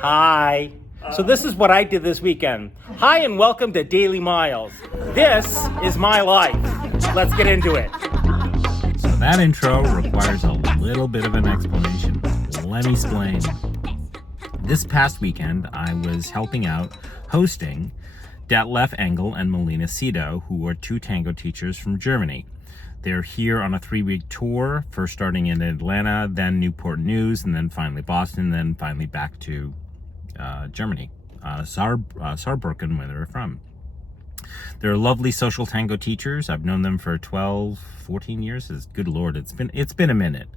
Hi. So this is what I did this weekend. Hi and welcome to Daily Miles. This is my life. Let's get into it. So that intro requires a little bit of an explanation. Let me explain. This past weekend, I was helping out hosting Detlef Engel and Melina Cito, who are two tango teachers from Germany. They're here on a 3-week tour, first starting in Atlanta, then Newport News, and then finally Boston, then finally back to Germany, Saarbrücken, where they're from. They're lovely social tango teachers. I've known them for 12, 14 years. Good Lord, it's been a minute.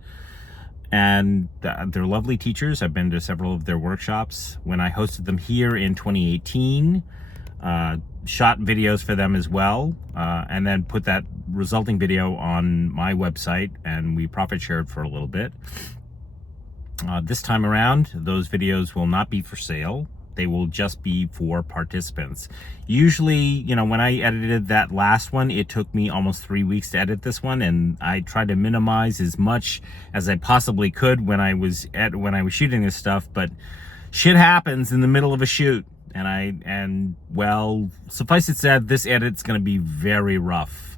And they're lovely teachers. I've been to several of their workshops. When I hosted them here in 2018, shot videos for them as well, and then put that resulting video on my website, and we profit shared for a little bit. This time around, those videos will not be for sale. They will just be for participants. Usually, when I edited that last one, it took me almost 3 weeks to edit this one, and I tried to minimize as much as I possibly could when I was shooting this stuff, but shit happens in the middle of a shoot. And well, suffice it said, this edit's going to be very rough.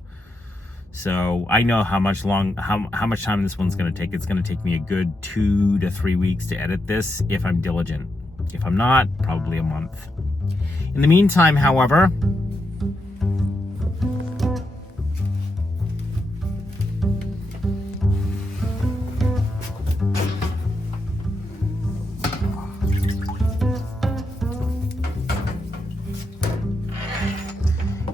So I know how much time this one's going to take. It's going to take me a good 2 to 3 weeks to edit this if I'm diligent. If I'm not, probably a month. In the meantime, however,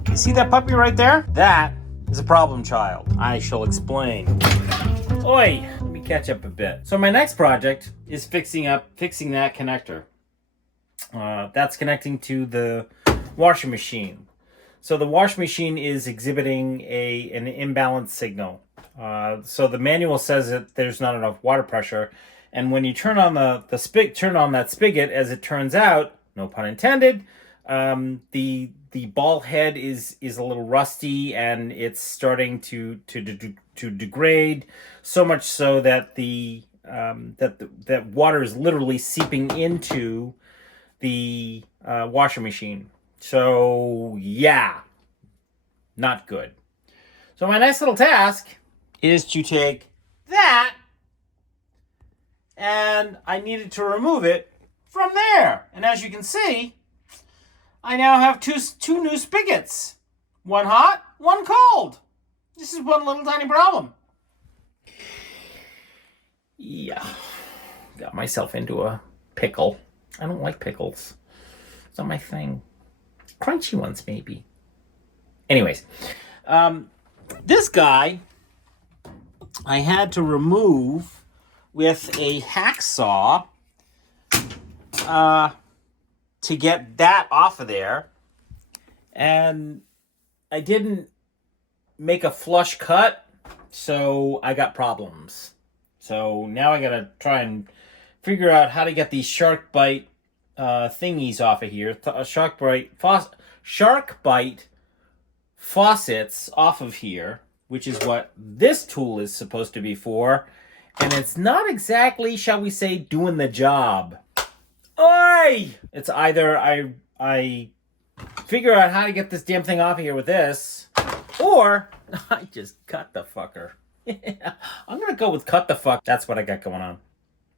You see that puppy right there? That is a problem child. I shall explain. Oi, let me catch up a bit. So my next project is fixing that connector. That's connecting to the washing machine. So the washing machine is exhibiting an imbalanced signal. So the manual says that there's not enough water pressure, and when you turn on that spigot, as it turns out, no pun intended, the ball head is a little rusty, and it's starting to degrade, so much so that that water is literally seeping into the washing machine. So yeah, not good. So my next little task is to take that, and I needed to remove it from there. And as you can see, I now have two new spigots. One hot, one cold. This is one little tiny problem. Yeah, got myself into a pickle. I don't like pickles. It's not my thing. Crunchy ones, maybe. Anyways, this guy I had to remove with a hacksaw to get that off of there. And I didn't make a flush cut, so I got problems. So now I gotta try and figure out how to get these shark bite thingies off of here. Shark bite faucets off of here, which is what this tool is supposed to be for. And it's not exactly, shall we say, doing the job. Oi! It's either I figure out how to get this damn thing off of here with this, or I just cut the fucker. I'm gonna go with cut the fuck. That's what I got going on.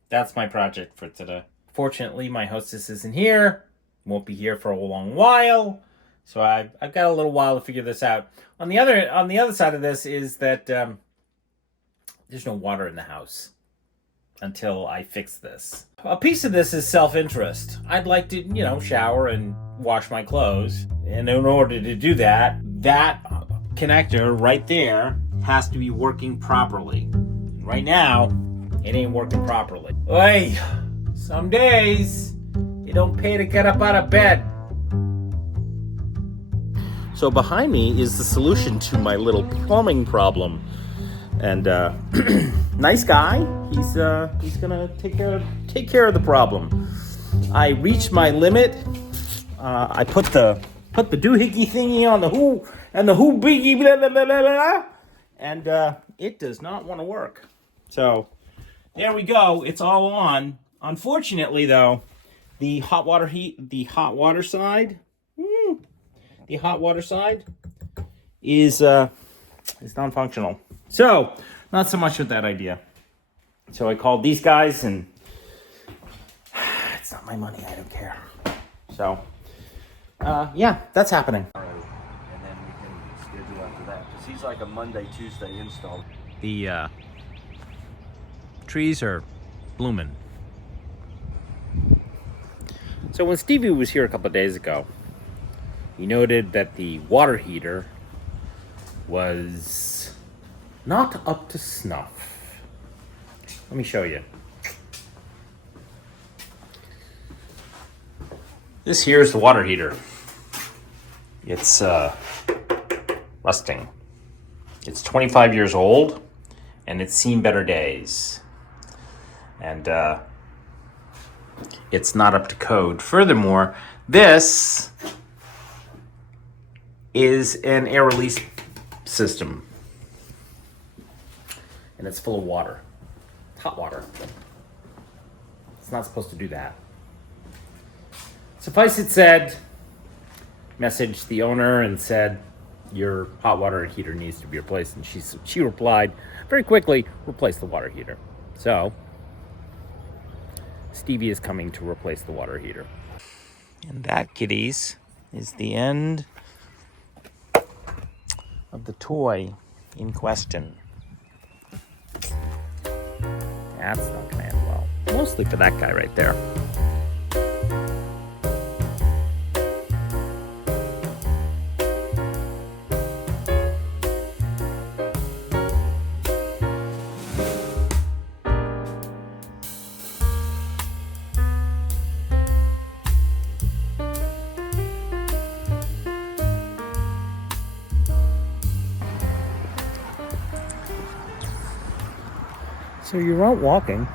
That's my project for today. Fortunately, my hostess isn't here. Won't be here for a long while. So I've got a little while to figure this out. On the other side of this is that there's no water in the house until I fix this. A piece of this is self-interest. I'd like to, shower and wash my clothes. And in order to do that, that connector right there has to be working properly. Right now, it ain't working properly. Oi, some days, it don't pay to get up out of bed. So behind me is the solution to my little plumbing problem. And nice guy, he's gonna take care of the problem. I reached my limit. I put the doohickey thingy on the who and the who biggie blah blah blah blah blah, and it does not want to work. So there we go. It's all on. Unfortunately, though, The hot water side, the hot water side is non-functional. So, not so much with that idea. So I called these guys, and it's not my money. I don't care. So, yeah, that's happening. And then we can schedule after that. Because he's like a Monday, Tuesday install. The trees are blooming. So when Stevie was here a couple of days ago, he noted that the water heater was not up to snuff. Let me show you. This here is the water heater. It's rusting. It's 25 years old, and it's seen better days. And it's not up to code. Furthermore, this is an air release system, and it's full of water. It's hot water. It's not supposed to do that. Suffice it said, messaged the owner and said, your hot water heater needs to be replaced. And she replied very quickly, replace the water heater. So Stevie is coming to replace the water heater. And that, kiddies, is the end of the toy in question. That's not gonna end well. Mostly for that guy right there. So you're out walking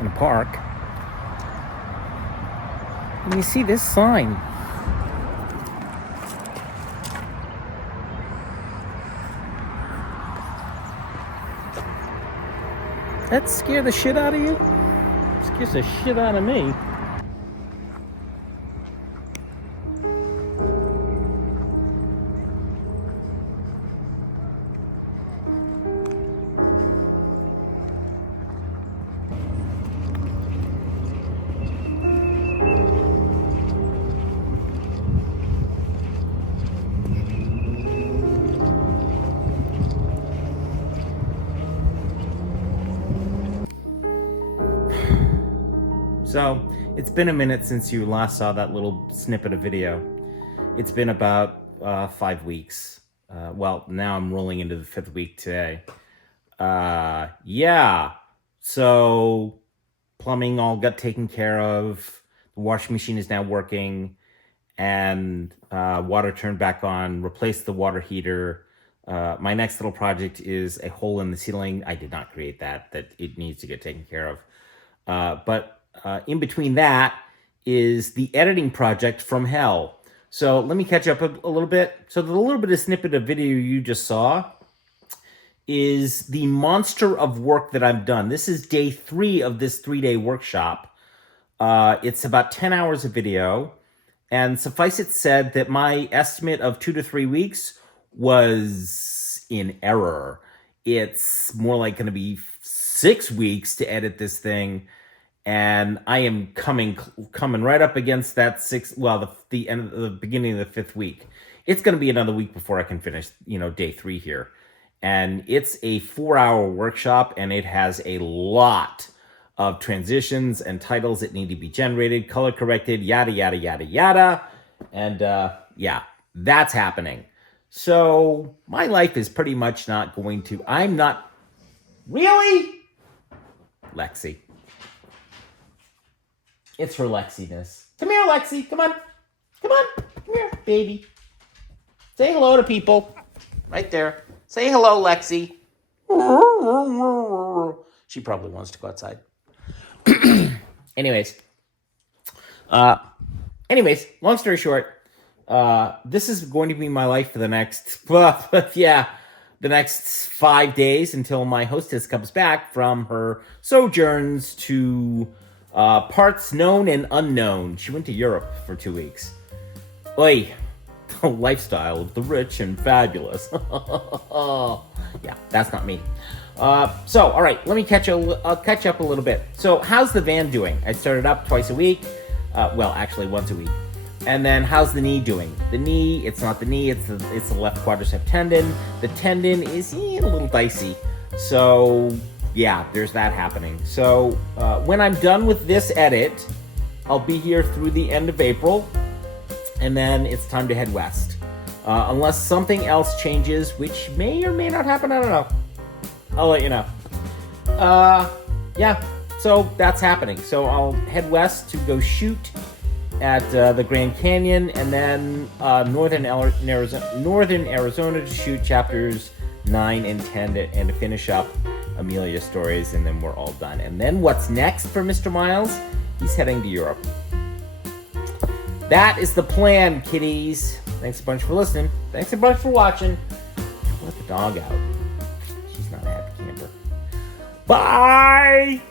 in a park, and you see this sign. That scare the shit out of you? Scares the shit out of me. So, it's been a minute since you last saw that little snippet of video. It's been about 5 weeks. Well, now I'm rolling into the 5th week today. Yeah. So, plumbing all got taken care of. The washing machine is now working. And water turned back on. Replaced the water heater. My next little project is a hole in the ceiling. I did not create that it needs to get taken care of. But in between that is the editing project from hell. So let me catch up a little bit. So the little bit of snippet of video you just saw is the monster of work that I've done. This is day 3 of this 3-day workshop. It's about 10 hours of video. And suffice it said that my estimate of 2 to 3 weeks was in error. It's more like going to be 6 weeks to edit this thing. And I am coming right up against that the end of the beginning of the 5th week. It's going to be another week before I can finish, day 3 here. And it's a 4-hour workshop, and it has a lot of transitions and titles that need to be generated, color corrected, yada, yada, yada, yada. And yeah, that's happening. So my life is pretty much not going to, I'm not, really? Lexi. It's her Lexiness. Come here, Lexi. Come on. Come on. Come here, baby. Say hello to people. Right there. Say hello, Lexi. She probably wants to go outside. Anyways, long story short, this is going to be my life for the next, the next 5 days until my hostess comes back from her sojourns to Parts known and unknown. She went to Europe for 2 weeks. Oi, the lifestyle of the rich and fabulous. Yeah, that's not me. So, all right, let me I'll catch up a little bit. So, how's the van doing? I started up twice a week. Well, actually, once a week. And then, how's the knee doing? The knee, it's not the knee, it's the left quadricep tendon. The tendon is a little dicey. So, yeah, there's that happening. So, when I'm done with this edit, I'll be here through the end of April. And then it's time to head west. Unless something else changes, which may or may not happen, I don't know. I'll let you know. Yeah, so that's happening. So I'll head west to go shoot at the Grand Canyon, and then northern Arizona to shoot chapters 9 and 10 and to finish up Amelia's stories, and then we're all done. And then what's next for Mr. Miles? He's heading to Europe. That is the plan, kiddies. Thanks a bunch for listening. Thanks a bunch for watching. Let the dog out. She's not a happy camper. Bye!